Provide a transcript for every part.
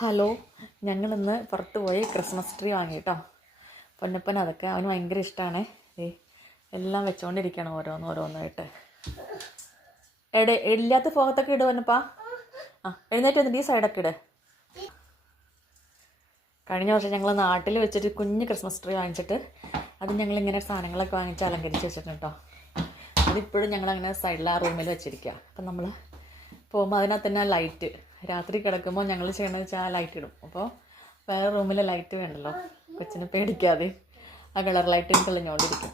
Hello, ഞങ്ങളിന്ന് പുറത്ത് പോയി ക്രിസ്മസ് ട്രീ വാങ്ങി കേട്ടോ. പൊന്നപ്പൻ അതൊക്കെ അവന് ഭയങ്കര ഇഷ്ടമാണ്. എല്ലാം വെച്ചുകൊണ്ടിരിക്കുകയാണ് ഓരോന്നോരോന്നായിട്ട്. ഇല്ലാത്ത ഭാഗത്തൊക്കെ ഇട് പൊന്നപ്പാ. എഴുന്നേറ്റ് വന്നിട്ട് ഈ സൈഡൊക്കെ ഇട്. കഴിഞ്ഞ വർഷം ഞങ്ങൾ നാട്ടിൽ വെച്ചിട്ട് കുഞ്ഞ് ക്രിസ്മസ് ട്രീ വാങ്ങിച്ചിട്ട് അത് ഞങ്ങളിങ്ങനെ സാധനങ്ങളൊക്കെ വാങ്ങിച്ച് അലങ്കരിച്ച് വെച്ചിട്ടുണ്ട് കേട്ടോ. അതിപ്പോഴും ഞങ്ങളങ്ങനെ സൈഡിൽ ആ റൂമിൽ വെച്ചിരിക്കുക. അപ്പം നമ്മൾ പോകുമ്പോൾ അതിനകത്ത് തന്നെ ലൈറ്റ് രാത്രി കിടക്കുമ്പോൾ ഞങ്ങൾ ചെയ്യണമെന്ന് വെച്ചാൽ ആ ലൈറ്റ് ഇടും. അപ്പോൾ വേറെ റൂമിൽ ലൈറ്റ് വേണ്ടല്ലോ, കൊച്ചിനെ പേടിക്കാതെ ആ കളർ ലൈറ്റും തെളിഞ്ഞുകൊണ്ടിരിക്കും.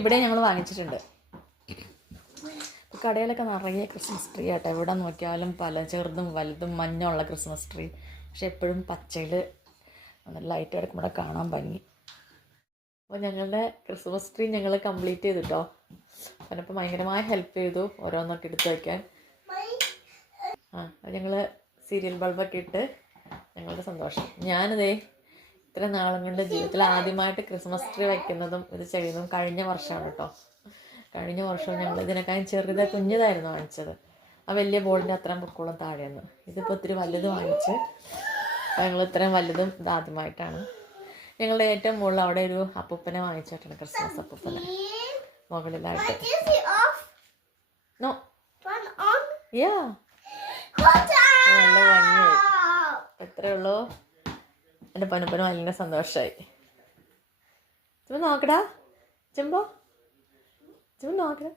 ഇവിടെ ഞങ്ങൾ വാങ്ങിച്ചിട്ടുണ്ട്. കടയിലൊക്കെ നിറയെ ക്രിസ്മസ് ട്രീ ആട്ടോ. എവിടെ നോക്കിയാലും പല ചെറുതും വലുതും മഞ്ഞുള്ള ക്രിസ്മസ് ട്രീ. പക്ഷെ എപ്പോഴും പച്ചയിൽ ലൈറ്റ് കിടക്കുമ്പോൾ കാണാൻ ഭംഗി. അപ്പോൾ ഞങ്ങളുടെ ക്രിസ്മസ് ട്രീ ഞങ്ങൾ കംപ്ലീറ്റ് ചെയ്തിട്ടോ. അതിനപ്പോൾ ഭയങ്കരമായി ഹെൽപ്പ് ചെയ്തു ഓരോന്നൊക്കെ എടുത്ത് വയ്ക്കാൻ. ഞങ്ങൾ സീരിയൽ ബൾബൊക്കെ ഇട്ട് ഞങ്ങളുടെ സന്തോഷം. ഞാനിതേ ഇത്ര നാളും കൊണ്ട് ജീവിതത്തിൽ ആദ്യമായിട്ട് ക്രിസ്മസ് ട്രീ വയ്ക്കുന്നതും ഇത് ചെയ്യുന്നതും കഴിഞ്ഞ വർഷമാണ് കേട്ടോ. കഴിഞ്ഞ വർഷം ഞങ്ങൾ ഇതിനേക്കാളും കുഞ്ഞതായിരുന്നു വാങ്ങിച്ചത്. ആ വലിയ ബോർഡിൻ്റെ അത്രയും പൊക്കോളം താഴെയെന്ന്. ഇതിപ്പോൾ ഒത്തിരി വലുത് വാങ്ങിച്ച് ഞങ്ങൾ ഇത്രയും വലുതും ഇതാദ്യമായിട്ടാണ്. ഞങ്ങളുടെ ഏറ്റവും മുകളിൽ അവിടെ ഒരു അപ്പൂപ്പനെ വാങ്ങിച്ചിട്ടുണ്ട്, ക്രിസ്മസ് അപ്പൂപ്പനെ മുകളിലായിട്ട്. നല്ല ഭംഗിയായി. എത്രയേ ഉള്ളൂ. എൻ്റെ പൊന്നപ്പന് നല്ല സന്തോഷമായി. ചുമ്മാ നോക്കടാ ചുമ്പോ, ചുമ്മാ നോക്കടാ.